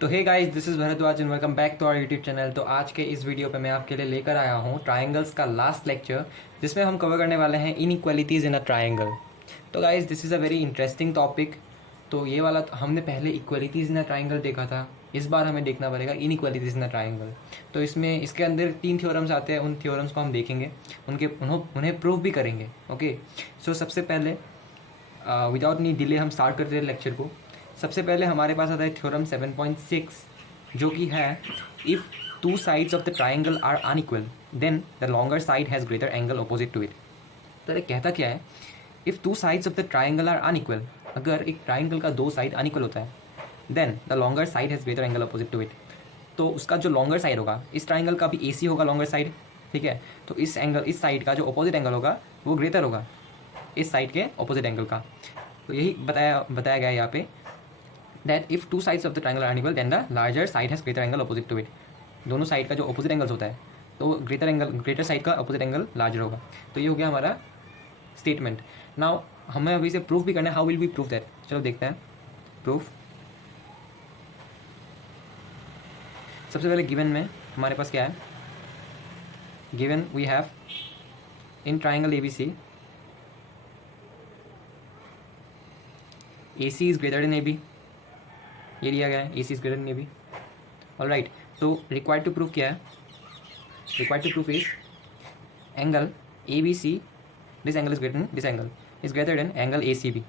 तो hey guys, this is Bhardwaj and welcome back to our YouTube channel. तो आज के इस वीडियो पे मैं आपके लिए लेकर आया हूँ ट्रायंगल्स का लास्ट लेक्चर, जिसमें हम कवर करने वाले हैं इनइक्वालिटीज़ इन अ ट्रायंगल। तो guys, this is a very interesting topic. तो ये वाला हमने पहले इक्वालिटीज़ इन अ ट्रायंगल देखा था, इस बार हमें देखना पड़ेगा इनइक्वालिटीज़ इन अ ट्रायंगल। तो इसमें इसके अंदर 3 थ्योरम्स आते हैं, उन थ्योरम्स को हम देखेंगे, उन्हें प्रूव भी करेंगे। ओके, सो सबसे पहले विदाउट नी डिले हम स्टार्ट करते हैं लेक्चर को। सबसे पहले हमारे पास आता है थ्योरम 7.6, जो कि है if two sides of the triangle are unequal then the longer side has greater angle opposite to it. तो ये कहता क्या है, if two sides of the triangle are unequal, अगर एक ट्राइंगल का दो साइड अनइक्वल होता है, then the longer side has greater angle opposite to it. तो उसका जो लॉन्गर साइड होगा, इस ट्राइंगल का भी AC होगा लॉन्गर साइड, ठीक है। तो इस साइड का जो ऑपोजिट एंगल होगा वो ग्रेटर होगा इस साइड के ऑपोजिट एंगल का। तो यही बताया गया है यहाँ पे, that if two sides of the triangle are unequal then the larger side has greater angle opposite to it. दोनों साइड का जो ऑपोजिट एंगल्स होता है, तो ग्रेटर साइड का ऑपोजिट एंगल लार्जर होगा। तो ये हो गया हमारा स्टेटमेंट। नाउ हमें अभी से प्रूफ भी करना है। How will we proof that? चलो देखते हैं प्रूफ। सबसे पहले गिवन में हमारे पास क्या है, given we have in triangle ABC AC is greater than AB, ये दिया गया है, AC is greater than AB। Alright, तो रिक्वायर्ड टू प्रूफ क्या है? Required to proof is angle ABC, this angle is greater than this angle is greater than angle ACB।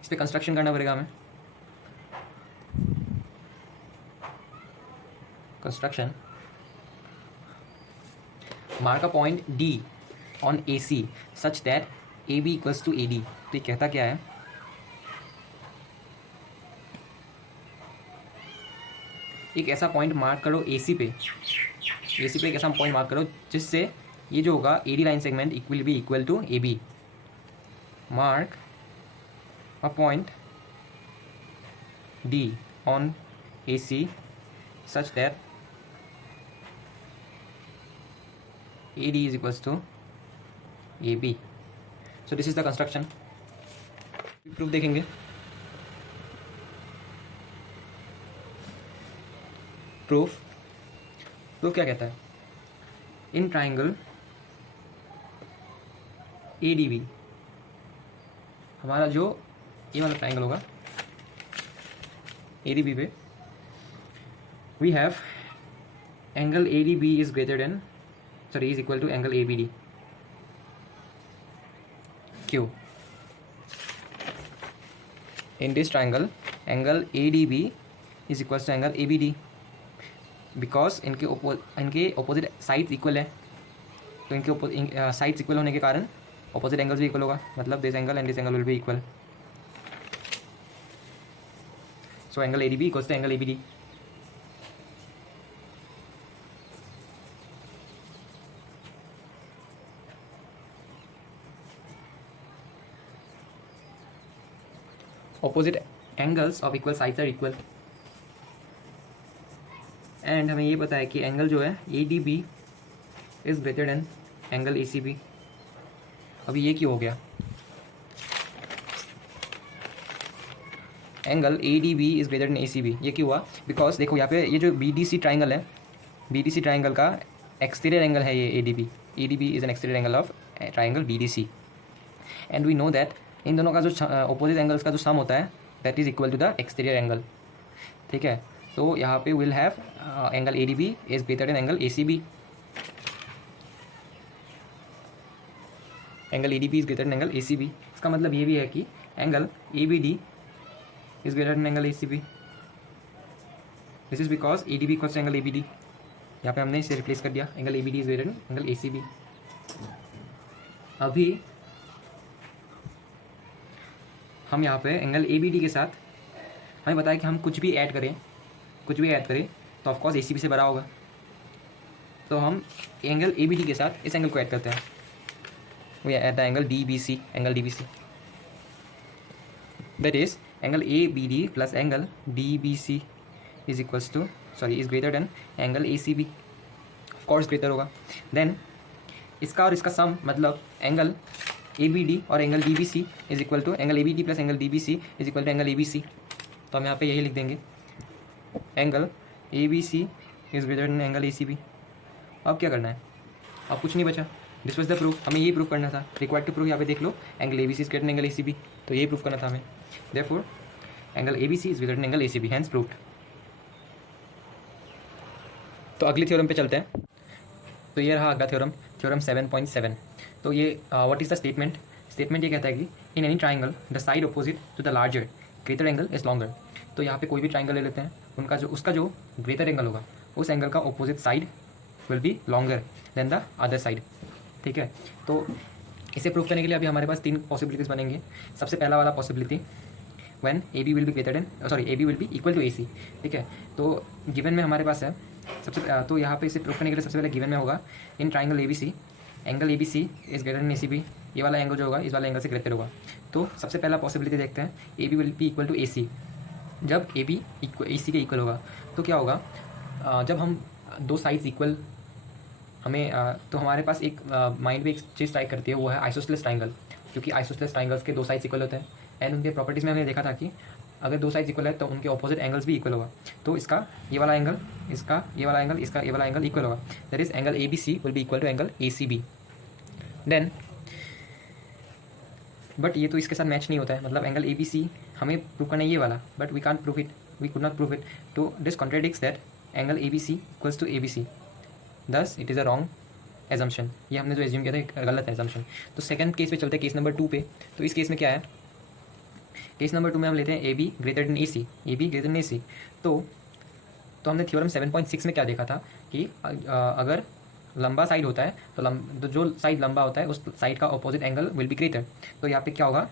इस पर construction करना पड़ेगा हमें। Construction, mark a point D on AC such that AB equals to AD। तो ये कहता क्या है, एक ऐसा पॉइंट मार्क करो AC पे एक ऐसा पॉइंट मार्क करो जिससे ये जो होगा AD line segment equal be equal to AB। Mark a point D on AC such that AD is equals to AB. So this is the construction. Proof देखेंगे। प्रूफ क्या कहता है, इन ट्राइंगल ADB, हमारा जो ये वाला triangle होगा ADB पे, we have angle ADB is greater than is equal to angle ABD. Q. In this triangle, angle ADB is equals to angle ABD because इनके opposite sides equal है। तो इनके sides equal होने के कारण opposite angles भी equal होगा, मतलब this angle and this angle will be equal. So angle ADB equals to angle ABD. Opposite angles of equal sides are equal. And हमें ये पता है कि एंगल जो है ADB is greater than angle ACB। अभी ये क्यों हो गया, angle ADB is greater than ACB, ये क्यों हुआ? बिकॉज देखो यहाँ पे ये जो BDC ट्राइंगल है, BDC ट्राइंगल का एक्सटीरियर एंगल है ये ADB is an exterior angle of triangle BDC। And we know that इन दोनों का जो ऑपोजिट एंगल्स का जो सम होता है that is equal to the exterior angle, ठीक है। तो यहाँ पे will have angle ADB is greater than angle ACB। Angle ADB is greater than angle ACB, इसका मतलब ये भी है कि angle ABD is greater than angle ACB। This is because ADB equals to angle ABD। यहाँ पे हमने इसे रिप्लेस कर दिया, angle ABD is greater than angle ACB। अभी हम यहाँ पे एंगल ABD के साथ हमें बताया कि हम कुछ भी ऐड करें तो ऑफकोर्स ACB से बड़ा होगा। तो हम एंगल ABD के साथ इस एंगल को ऐड करते हैं, we add the angle DBC, angle DBC, that is angle ABD plus angle DBC is equals to is greater than angle ACB, of course greater होगा। देन इसका और इसका सम, मतलब एंगल ABD और angle DBC is equal to angle ABD plus angle DBC is equal to angle ABC। तो हम यहाँ पे यही लिख देंगे, angle A B C is greater than angle A C B. अब क्या करना है, अब कुछ नहीं बचा, दिस वॉज द प्रूफ, हमें यही प्रूफ करना था। रिक्वायर्ड टू प्रूफ यहाँ पे देख लो, angle A B C is greater than angle A C B, तो यही प्रूफ करना था हमें। Therefore angle A B C is greater than angle A C B, hence proved. तो अगली थ्योरम पे चलते हैं। तो ये रहा अगला थ्योरम, थ्योरम 7.7। तो ये what is the statement, statement ये कहता है कि in any triangle the side opposite to the larger greater angle is longer. तो यहाँ पे कोई भी ट्राइंगल ले लेते हैं, उनका जो उसका जो ग्रेटर एंगल होगा, उस एंगल का opposite side will B longer than the other side. ठीक है, तो इसे प्रूव करने के लिए अभी हमारे पास 3 पॉसिबिलिटीज़ बनेंगे। सबसे पहला वाला possibility, when A B will be greater than, sorry A B will be equal to A C. ठीक है, तो गिवन में हमारे पास है तो यहाँ पे इसे प्रूव करने के लिए सबसे पहले गिवन में होगा in triangle A B C, angle A B C is greater than A C B. ये वाला एंगल जो होगा इस वाला एंगल से ग्रेटर होगा। तो सबसे पहला पॉसिबिलिटी देखते हैं, A B will be equal to A C. जब ए बी ए सी के इक्वल होगा तो क्या होगा, जब हम दो साइड्स इक्वल, हमें तो हमारे पास एक माइंड में एक चीज़ स्ट्राइक करती है, वो है आइसोसेलेस ट्राइंगल। क्योंकि आइसोसेलेस ट्राइंगल्स के 2 साइड्स इक्वल होते हैं एंड उनके प्रॉपर्टीज़ में हमने देखा था कि अगर 2 साइड्स इक्वल है तो उनके ऑपोजिट एंगल्स भी इक्वल होगा। तो इसका ये वाला एंगल, इसका ये वाला एंगल, इसका ये वाला एंगल इक्वल होगा। That is angle A B C will be equal to angle A C B. Then but ये तो इसके साथ मैच नहीं होता है, मतलब एंगल ए बी सी हमें प्रूव करना है ये वाला, but we can't prove it, we could not prove it. तो this contradicts that angle A B C equals to A B C, thus it is a wrong assumption. ये हमने जो assume किया था एक गलत एजम्पन। तो सेकंड केस पे चलते हैं, केस नंबर 2 पे। तो इस केस में क्या है, केस नंबर 2 में हम लेते हैं A B greater than A C, A B greater than A C. तो हमने थ्योरम 7.6 में क्या देखा था कि अगर लंबा साइड होता है तो जो साइड लंबा होता है उस साइड का opposite angle will be greater. तो यहाँ पे क्या होगा,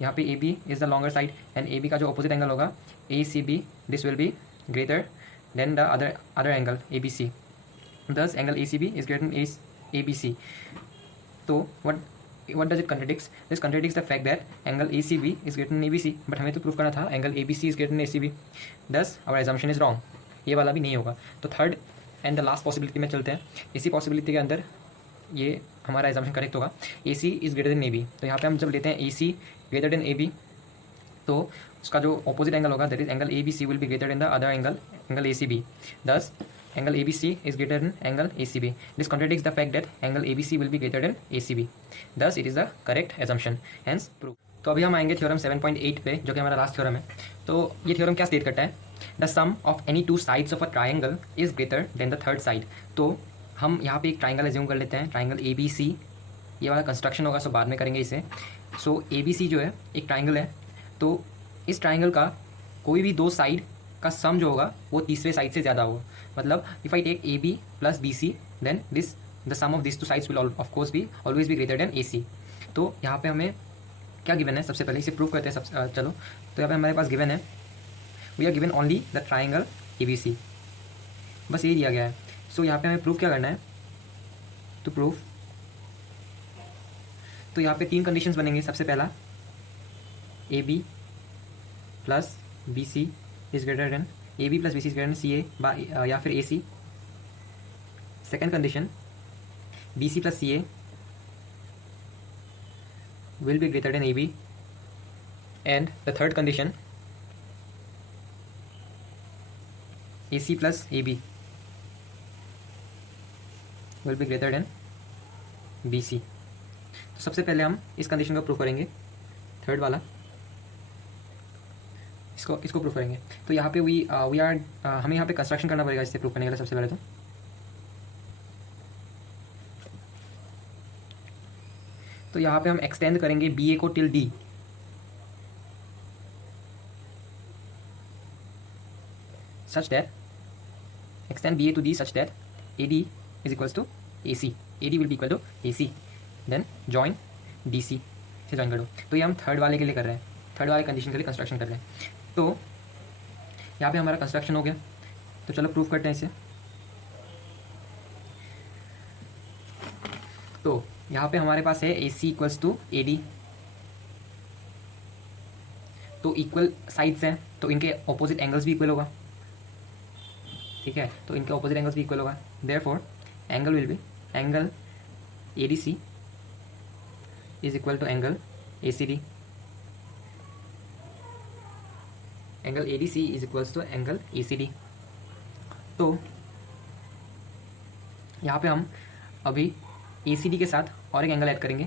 यहाँ पे A B is the longer side and A B का जो अपोजिट एंगल होगा A C B, this will be greater than the other angle A B C. Thus angle ACB is greater than ABC. तो what does it contradicts? This contradicts the fact that angle ACB is greater than ABC. But हमें तो proof करना था angle ABC is greater than ACB. Thus our assumption is wrong. ये वाला भी नहीं होगा। तो third and the last possibility में चलते हैं। इसी पॉसिबिलिटी के अंदर ये हमारा एजम्पशन करेक्ट होगा, AC is greater than AB। तो यहाँ पे हम जब लेते हैं AC ग्रेटर देन AB, तो उसका जो ऑपोजिट एंगल होगा that is angle ABC will be greater than the other angle ACB। Thus angle ABC is greater than angle ACB. This contradicts the fact that angle ABC will be greater than ACB. Thus it is the correct assumption. Hence proof. तो अभी हम आएंगे theorem 7.8 पे, जो कि हमारा last theorem है। तो ये थ्योरम क्या स्टेट करता है, the sum of any 2 sides of a triangle is greater than the third side. तो हम यहाँ पे एक ट्राइंगल एज्यूम कर लेते हैं, ट्राइंगल ABC। ये वाला कंस्ट्रक्शन होगा, सो बाद में करेंगे इसे। सो ABC जो है एक ट्राइंगल है, तो इस ट्राइंगल का कोई भी 2 साइड का सम जो होगा वो तीसरे साइड से ज़्यादा होगा। मतलब if I take A B plus B C then this the sum of this 2 sides will of course be always be greater than A C. तो यहाँ पे हमें क्या गिवन है, सबसे पहले इसे प्रूव करते हैं। चलो, तो यहाँ पे हमारे पास गिवन है, we are given only the triangle A B C, बस यही दिया गया है। सो यहाँ पे हमें प्रूव क्या करना है, तो प्रूफ, तो यहाँ पे 3 कंडीशंस बनेंगे। सबसे पहला A B plus B C is greater than A B plus B C is greater than C A या फिर A C. Second condition B C plus C A will be greater than AB, and the third condition AC plus AB will be greater than BC। तो सबसे पहले हम इस condition को prove करेंगे, third वाला, इसको प्रूव करेंगे। तो यहाँ पे वी आर हमें यहाँ पे कंस्ट्रक्शन करना पड़ेगा इससे प्रूव करने के लिए। सबसे पहले तो यहाँ पे हम एक्सटेंड करेंगे बी ए को till D, such that extend B A to D such that A D is equals to A C, A D will be equal to A C, then join D C से join कर दो। तो ये हम third वाले के लिए कर रहे हैं, थर्ड वाले कंडीशन के लिए कंस्ट्रक्शन कर रहे हैं। तो यहाँ पे हमारा कंस्ट्रक्शन हो गया, तो चलो प्रूफ करते हैं इसे। तो यहाँ पे हमारे पास है ए C equals to A D, तो इक्वल साइड्स हैं तो इनके ऑपोजिट एंगल्स भी इक्वल होगा, ठीक है। तो इनके ऑपोजिट एंगल्स भी इक्वल होगा, therefore angle will be angle A D C is equal to angle A C D. Angle A D C is equals to angle A C D. तो यहाँ पे हम अभी ए सी डी के साथ और एक एंगल ऐड करेंगे।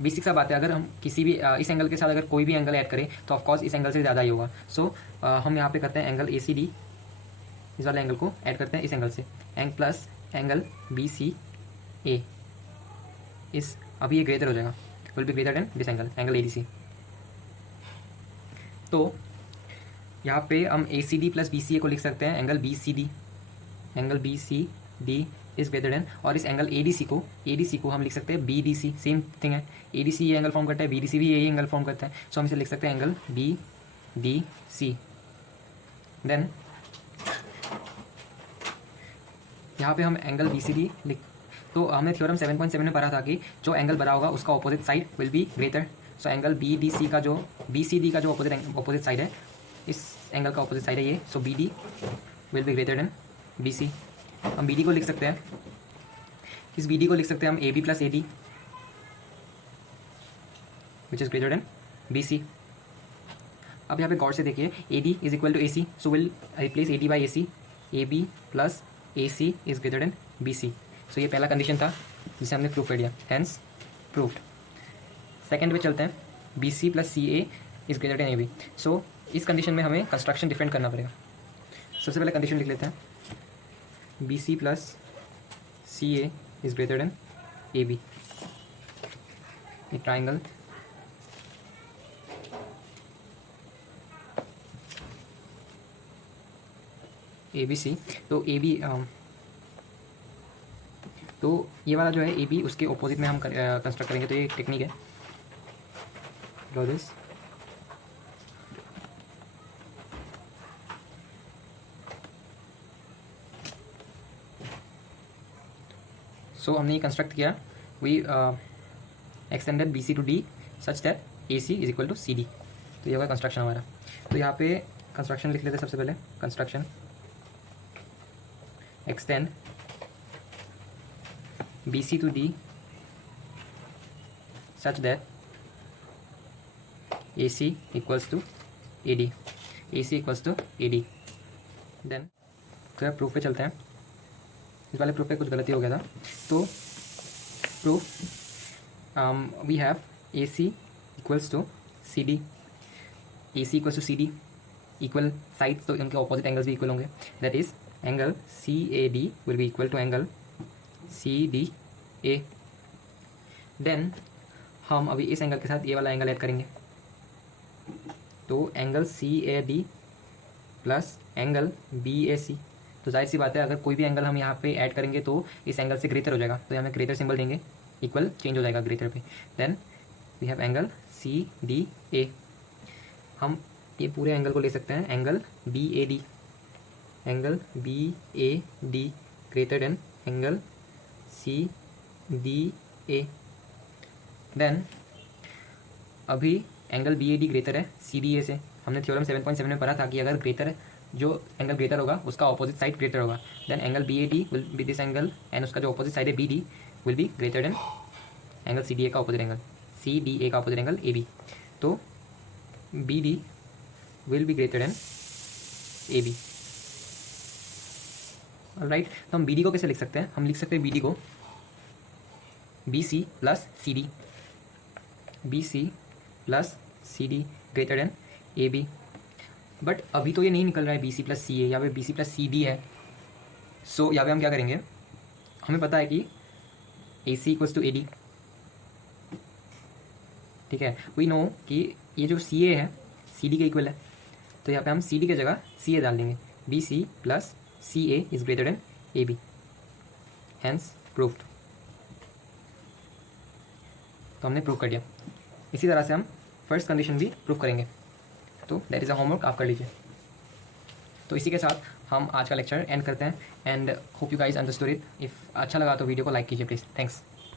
बेसिक सा बात है, अगर हम किसी भी इस एंगल के साथ अगर कोई भी एंगल ऐड करें तो ऑफकोर्स इस एंगल से ज़्यादा ही होगा। सो हम यहाँ पे करते हैं एंगल ए सी डी, इस वाले एंगल को ऐड करते हैं इस एंगल से, plus angle B C A इस, अभी ये ग्रेटर हो जाएगा, will be greater than this angle, angle A D C. तो यहाँ पे हम A C D plus B C A को लिख सकते हैं angle B C D, angle B C D is greater than, और इस एंगल ए डी सी को हम लिख सकते हैं B D C, same thing है, ए डी सी ये एंगल फॉर्म करता है, बी डी सी भी यही एंगल फॉर्म करता है। सो हम इसे लिख सकते हैं angle B D C. Then यहाँ पे हम एंगल बी सी डी लिख, तो हमने थ्योरम 7.7 में पढ़ा था कि जो एंगल बड़ा होगा उसका opposite side will be greater. So angle B D C का जो बी सी डी का जो ऑपोजिट साइड है, इस एंगल का ऑपोजिट साइड है ये, so B D will be greater than B C. हम बी डी को लिख सकते हैं, इस बी डी को लिख सकते हैं हम A B plus A D which is greater than B C. अब यहाँ पे गौर से देखिए, A D is equal to A C, so will replace A D by A C, A B plus A C is greater than B C. So ये पहला condition था जिसे हमने प्रूव कर दिया, हैंस प्रूव्ड। सेकेंड पे चलते हैं, B C plus C A is greater than A B. So इस कंडीशन में हमें कंस्ट्रक्शन डिफरेंट करना पड़ेगा। सबसे पहले कंडीशन लिख लेते हैं, B C plus C A is greater than A B. ये ट्राइंगल ए बी सी, तो ए बी, तो ये वाला जो है ए बी, उसके ऑपोजिट में हम कंस्ट्रक्ट करेंगे। तो ये टेक्निक है, ड्रॉ दिस। सो हमने ये कंस्ट्रक्ट किया, we extended B C to D such that A C is equal to C D. तो ये होगा कंस्ट्रक्शन हमारा। तो यहाँ पे कंस्ट्रक्शन लिख लेते हैं सबसे पहले, construction extend B C to D such that A C equals to A D, A C equals to A D. Then तो प्रूफ पे चलते हैं। इस वाले प्रूफ पे कुछ गलती हो गया था, तो proof we have A C equals to C D, A C equals to C D, equal sides, तो इनके ऑपोजिट एंगल्स भी इक्वल होंगे। That is angle C A D will be equal to angle C D A. Then हम अभी इस angle के साथ ये वाला एंगल ऐड करेंगे, तो angle C A D plus angle B A C. तो जाहिर सी बात है, अगर कोई भी एंगल हम यहाँ पे ऐड करेंगे तो इस एंगल से ग्रेटर हो जाएगा, तो हमें ग्रेटर सिंबल देंगे, इक्वल चेंज हो जाएगा ग्रेटर पे। Then we have angle C D A. हम ये पूरे एंगल को ले सकते हैं angle B A D, angle B A D greater than angle C D A. Then अभी angle B A D greater है सी डी ए से। हमने थ्योरम 7.7 में पढ़ा था कि अगर ग्रेटर, जो एंगल ग्रेटर होगा उसका ऑपोजिट साइड ग्रेटर होगा। Then angle B A D will be this angle, and उसका जो ऑपोजिट साइड है B D will be greater than angle C D A का opposite angle, C D A का opposite angle A B. तो B D will be greater than A B. Right, तो हम B D को कैसे लिख सकते हैं? हम लिख सकते हैं बी डी को B C plus C D, B C plus C D greater than A B. But अभी तो ये नहीं निकल रहा है B C plus C A, यहाँ पे B C plus C D है। सो यहाँ पे हम क्या करेंगे, हमें पता है कि ए C equals to A D, ठीक है। वी नो कि ये जो सी ए है सी डी के इक्वल है, तो यहाँ पे हम सी डी की जगह सी ए डाल देंगे, B C plus C A is greater than A B, hence proved. तो हमने प्रूव कर दिया। इसी तरह से हम फर्स्ट कंडीशन भी प्रूव करेंगे। तो दैट इज़ अ होमवर्क, आप कर लीजिए। तो इसी के साथ हम आज का लेक्चर एंड करते हैं, and hope you guys understood it. If अच्छा लगा तो वीडियो को लाइक कीजिए प्लीज़। थैंक्स।